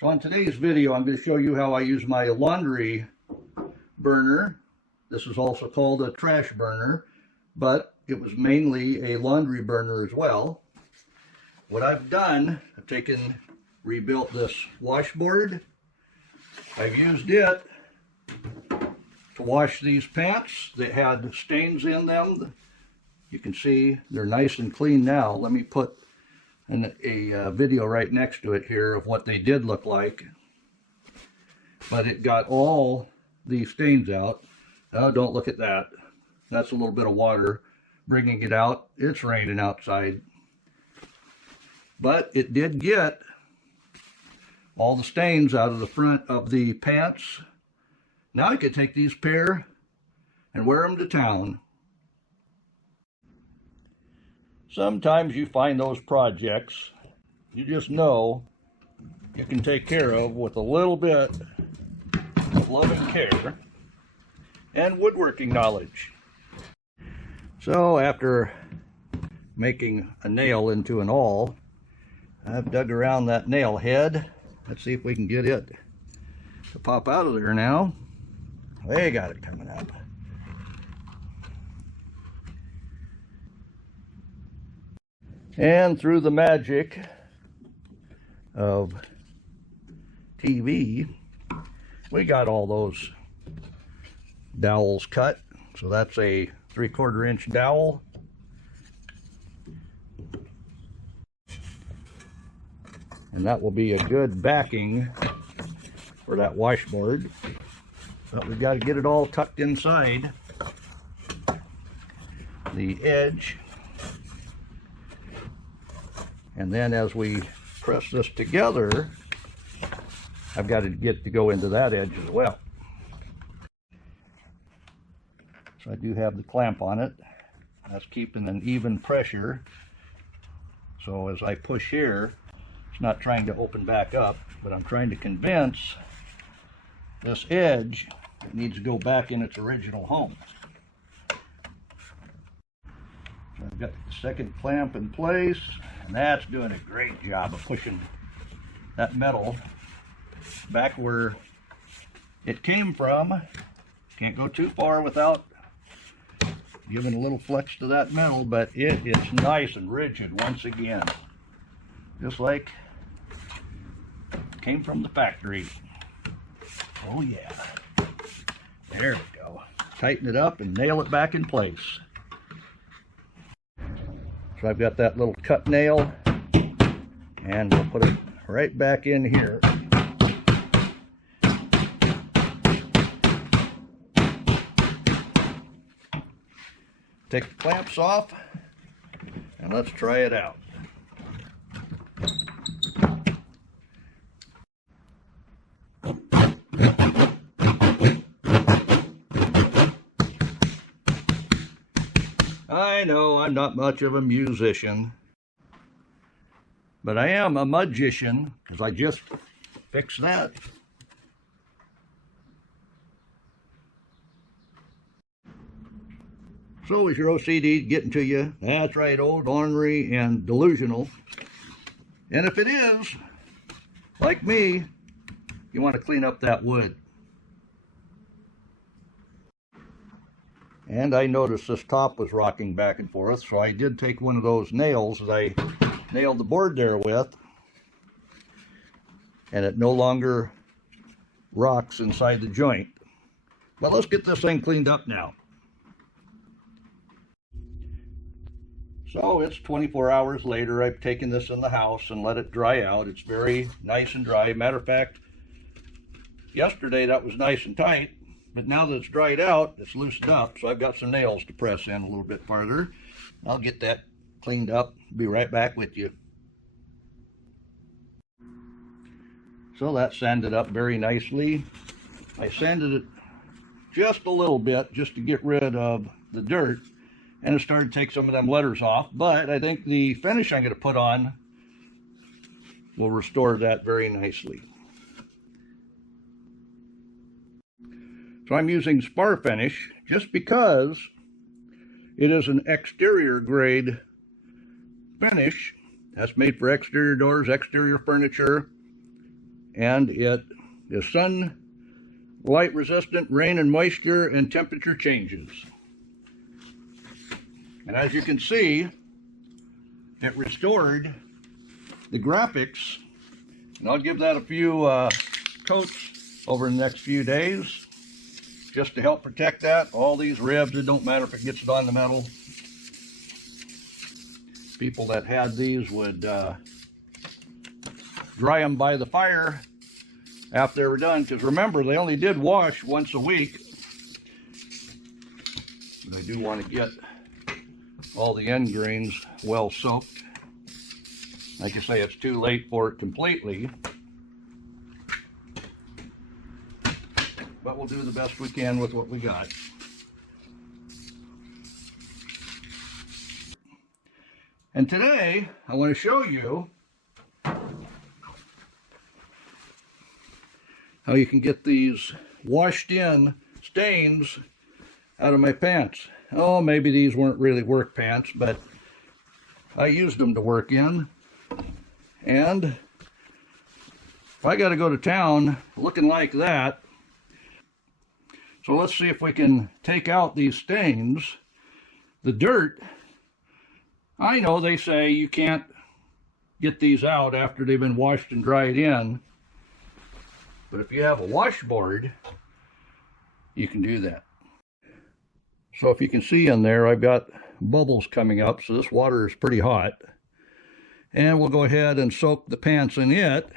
So on today's video, I'm going to show you how I use my laundry burner. This is also called a trash burner, but it was mainly a laundry burner as well. What I've done, rebuilt this washboard. I've used it to wash these pants that had stains in them. You can see they're nice and clean now. Let me put a video right next to it here of what they did look like. But it got all the stains out. Oh, don't look at that. That's a little bit of water bringing it out. It's raining outside. But it did get all the stains out of the front of the pants. Now I could take these pair and wear them to town. Sometimes you find those projects you just know you can take care of with a little bit of love and care and woodworking knowledge. So after making a nail into an awl, I've dug around that nail head. Let's see if we can get it to pop out of there now. We got it coming up. And through the magic of TV, we got all those dowels cut. So that's a 3/4 inch dowel. And that will be a good backing for that washboard. But we've got to get it all tucked inside the edge. And then as we press this together, I've got to get to go into that edge as well. So I do have the clamp on it. That's keeping an even pressure. So as I push here, it's not trying to open back up, but I'm trying to convince this edge needs to go back in its original home. So I've got the second clamp in place, and that's doing a great job of pushing that metal back where it came from. Can't go too far without giving a little flex to that metal, but it is nice and rigid once again. Just like it came from the factory. Oh yeah. There we go. Tighten it up and nail it back in place. So I've got that little cut nail, and we'll put it right back in here. Take the clamps off, and let's try it out. I know I'm not much of a musician, but I am a magician because I just fixed that. So is your OCD getting to you? That's right, old, ornery, and delusional. And if it is, like me, you want to clean up that wood. And I noticed this top was rocking back and forth, so I did take one of those nails that I nailed the board there with, and it no longer rocks inside the joint. But let's get this thing cleaned up now. So it's 24 hours later. I've taken this in the house and let it dry out. It's very nice and dry. Matter of fact, yesterday that was nice and tight. But now that it's dried out, it's loosened up, so I've got some nails to press in a little bit farther. I'll get that cleaned up. Be right back with you. So that sanded up very nicely. I sanded it just a little bit just to get rid of the dirt, and it started to take some of them letters off. But I think the finish I'm going to put on will restore that very nicely. So I'm using spar finish just because it is an exterior grade finish. That's made for exterior doors, exterior furniture. and it is sunlight resistant, rain and moisture and temperature changes. And as you can see, it restored the graphics, and I'll give that a few coats over the next few days just to help protect that. All these ribs, it don't matter if it gets it on the metal. People that had these would dry them by the fire after they were done, because remember, they only did wash once a week. But I do want to get all the end grains well soaked. Like I say, it's too late for it completely, but we'll do the best we can with what we got. And today, I want to show you how you can get these washed in stains out of my pants. Oh, maybe these weren't really work pants, but I used them to work in. And if I got to go to town looking like that, so let's see if we can take out these stains. The dirt, I know they say you can't get these out after they've been washed and dried in, but if you have a washboard, you can do that. So if you can see in there, I've got bubbles coming up, so this water is pretty hot. And we'll go ahead and soak the pants in it.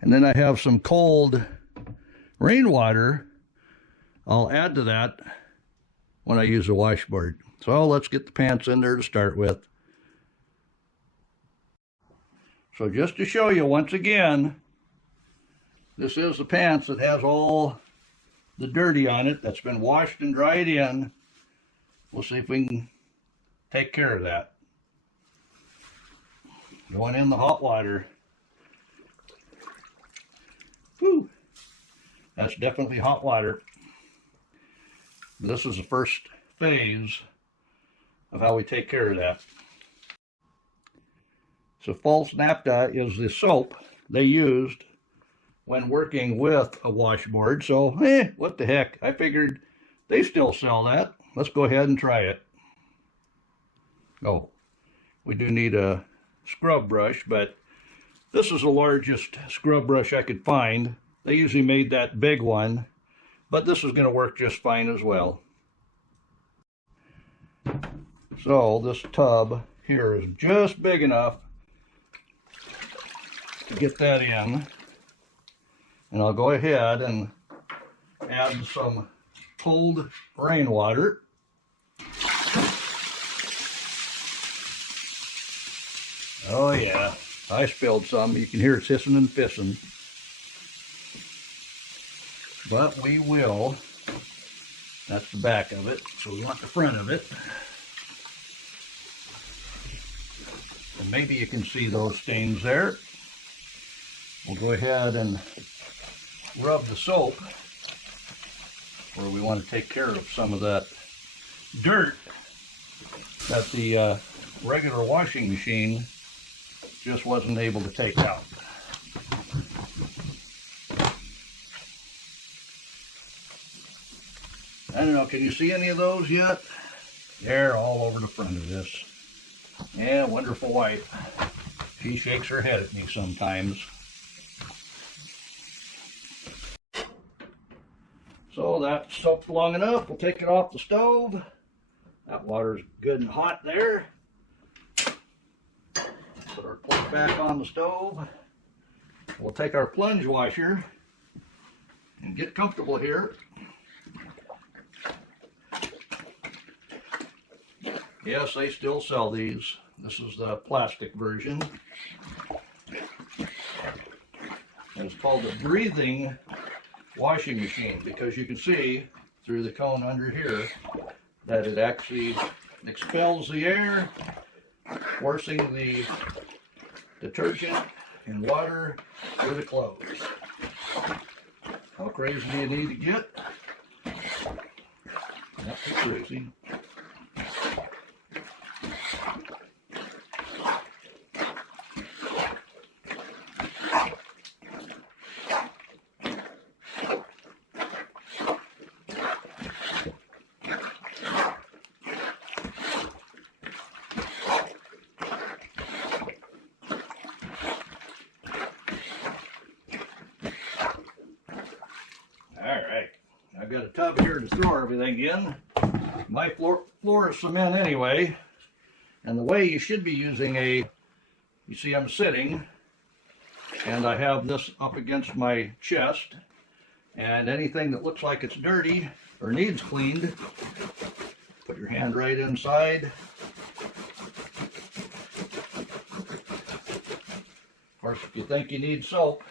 And then I have some cold rainwater I'll add to that when I use the washboard. So let's get the pants in there to start with. So just to show you once again, this is the pants that has all the dirty on it that's been washed and dried in. We'll see if we can take care of that. Going in the hot water. Whew. That's definitely hot water. This is the first phase of how we take care of that. So false naphtha is the soap they used when working with a washboard. So, what the heck? I figured they still sell that. Let's go ahead and try it. Oh, we do need a scrub brush, but this is the largest scrub brush I could find. They usually made that big one, but this is going to work just fine as well. So this tub here is just big enough to get that in. And I'll go ahead and add some cold rainwater. Oh yeah, I spilled some. You can hear it hissing and pissing. But we will. That's the back of it, so we want the front of it. And maybe you can see those stains there. We'll go ahead and rub the soap where we want to take care of some of that dirt that the regular washing machine just wasn't able to take out. I don't know, can you see any of those yet? They're all over the front of this. Yeah, wonderful wife. She shakes her head at me sometimes. So that's soaked long enough. We'll take it off the stove. That water's good and hot there. Put our plate back on the stove. We'll take our plunge washer and get comfortable here. Yes, they still sell these. This is the plastic version. And it's called a breathing washing machine because you can see through the cone under here that it actually expels the air, forcing the detergent and water through the clothes. How crazy do you need to get? Not too crazy. tub here to throw everything in. My floor is cement anyway, and the way you should be using you see I'm sitting, and I have this up against my chest, and anything that looks like it's dirty or needs cleaned, put your hand right inside. Of course, if you think you need soap,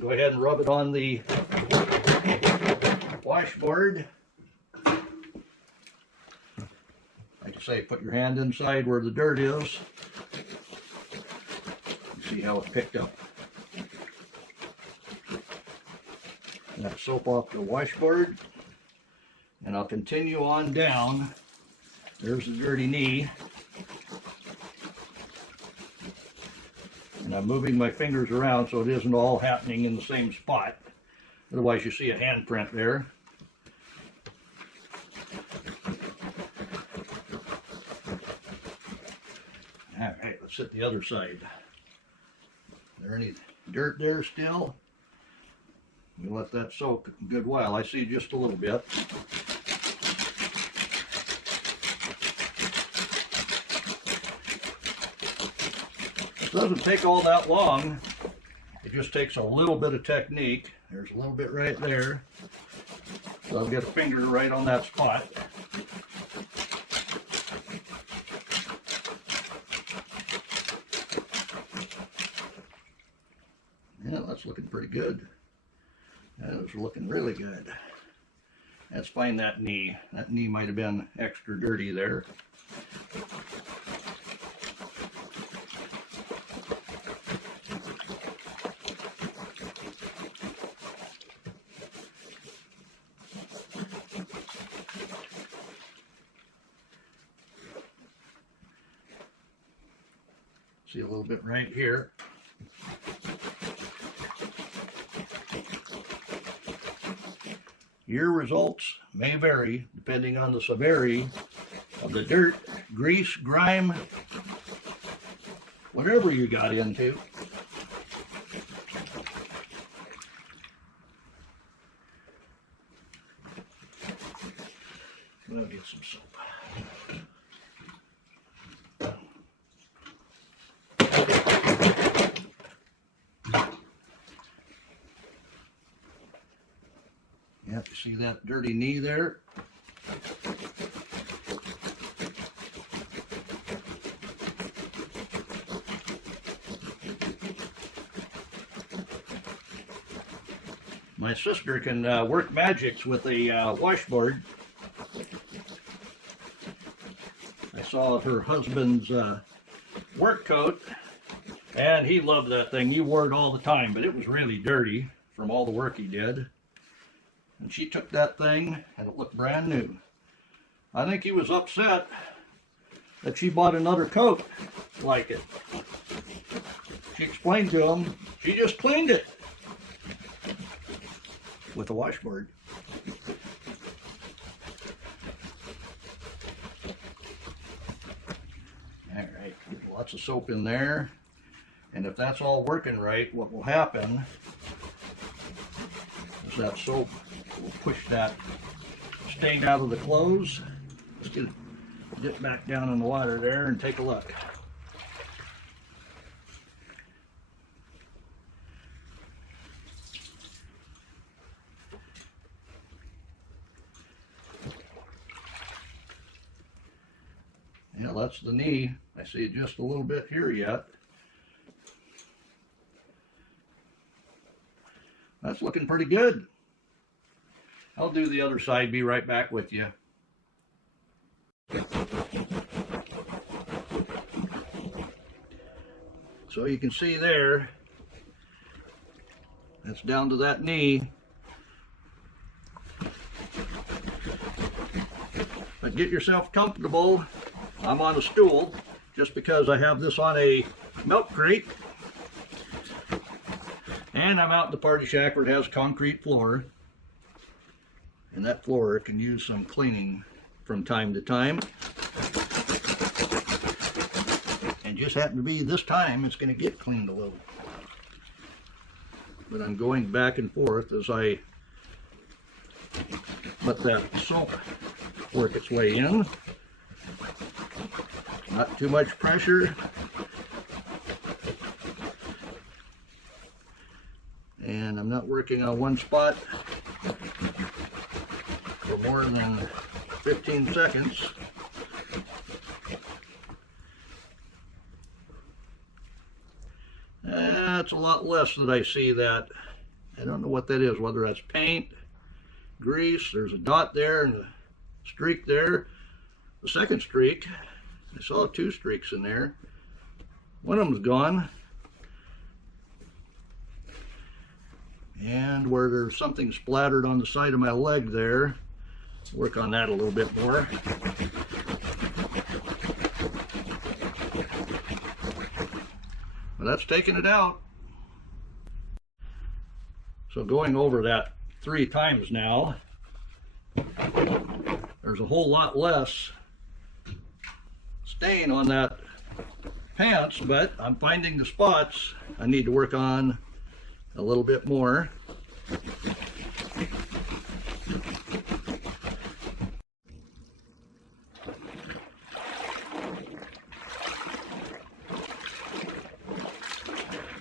go ahead and rub it on the washboard. Like I say, put your hand inside where the dirt is. See how it picked up. That soap off the washboard. And I'll continue on down. There's the dirty knee. And I'm moving my fingers around so it isn't all happening in the same spot. Otherwise you see a handprint there. Alright, let's hit the other side. Is there any dirt there still? We let that soak a good while. I see just a little bit. It doesn't take all that long. It just takes a little bit of technique. There's a little bit right there. So I'll get a finger right on that spot. Yeah, that's looking pretty good. That was looking really good. Let's find that knee. That knee might have been extra dirty there. See a little bit right here. Your results may vary depending on the severity of the dirt, grease, grime, whatever you got into. I'll get some soap. Yep, you see that dirty knee there? My sister can work magics with a washboard. I saw her husband's work coat, and he loved that thing. He wore it all the time, but it was really dirty from all the work he did. And she took that thing, and it looked brand new. I think he was upset that she bought another coat like it. She explained to him, she just cleaned it with a washboard. All right, lots of soap in there. And if that's all working right, what will happen is that soap will push that stain out of the clothes. Let's get back down in the water there and take a look. Yeah, that's the knee. I see just a little bit here yet. That's looking pretty good. I'll do the other side, be right back with you. So you can see there, that's down to that knee. But get yourself comfortable. I'm on a stool just because I have this on a milk crate. And I'm out in the party shack where it has concrete floor. And that floor can use some cleaning from time to time. And just happened to be this time it's going to get cleaned a little. But I'm going back and forth as I let that soap work its way in. Not too much pressure. And I'm not working on one spot for more than 15 seconds. That's a lot less that I see that. I don't know what that is, whether that's paint, grease. There's a dot there and a streak there. The second streak, I saw 2 streaks in there. One of them's gone. And where there's something splattered on the side of my leg there, work on that a little bit more. But that's taking it out. So going over that 3 times now, there's a whole lot less stain on that pants, but I'm finding the spots I need to work on a little bit more.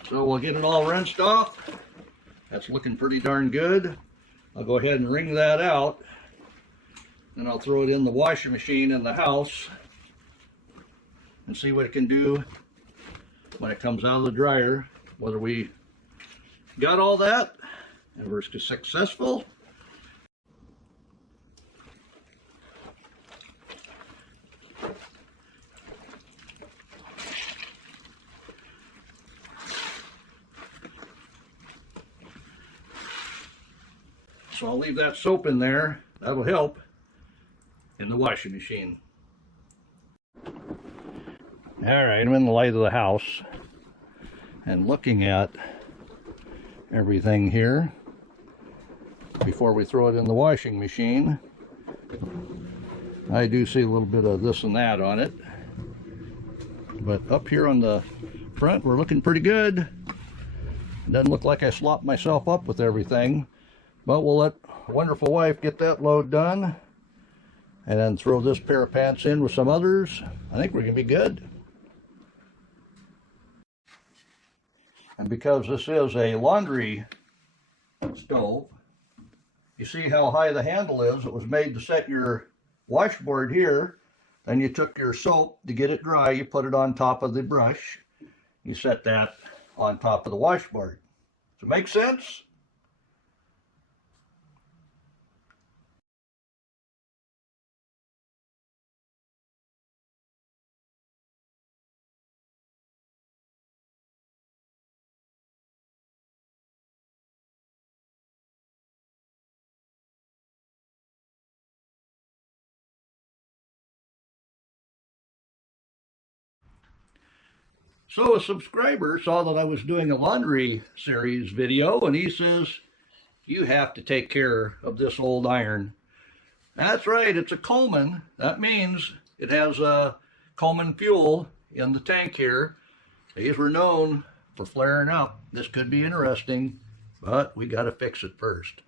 So we'll get it all rinsed off. That's looking pretty darn good. I'll go ahead and wring that out, and I'll throw it in the washing machine in the house and see what it can do when it comes out of the dryer, whether we got all that and we're successful. So I'll leave that soap in there. That'll help in the washing machine. All right, I'm in the light of the house and looking at everything here before we throw it in the washing machine. I do see a little bit of this and that on it, but up here on the front we're looking pretty good. It doesn't look like I slopped myself up with everything, but we'll let wonderful wife get that load done and then throw this pair of pants in with some others. I think we're gonna be good. And because this is a laundry stove, you see how high the handle is. It was made to set your washboard here. Then you took your soap to get it dry. You put it on top of the brush. You set that on top of the washboard. Does it make sense? So a subscriber saw that I was doing a laundry series video, and he says, you have to take care of this old iron. That's right, it's a Coleman. That means it has a Coleman fuel in the tank here. These were known for flaring up. This could be interesting, but we got to fix it first.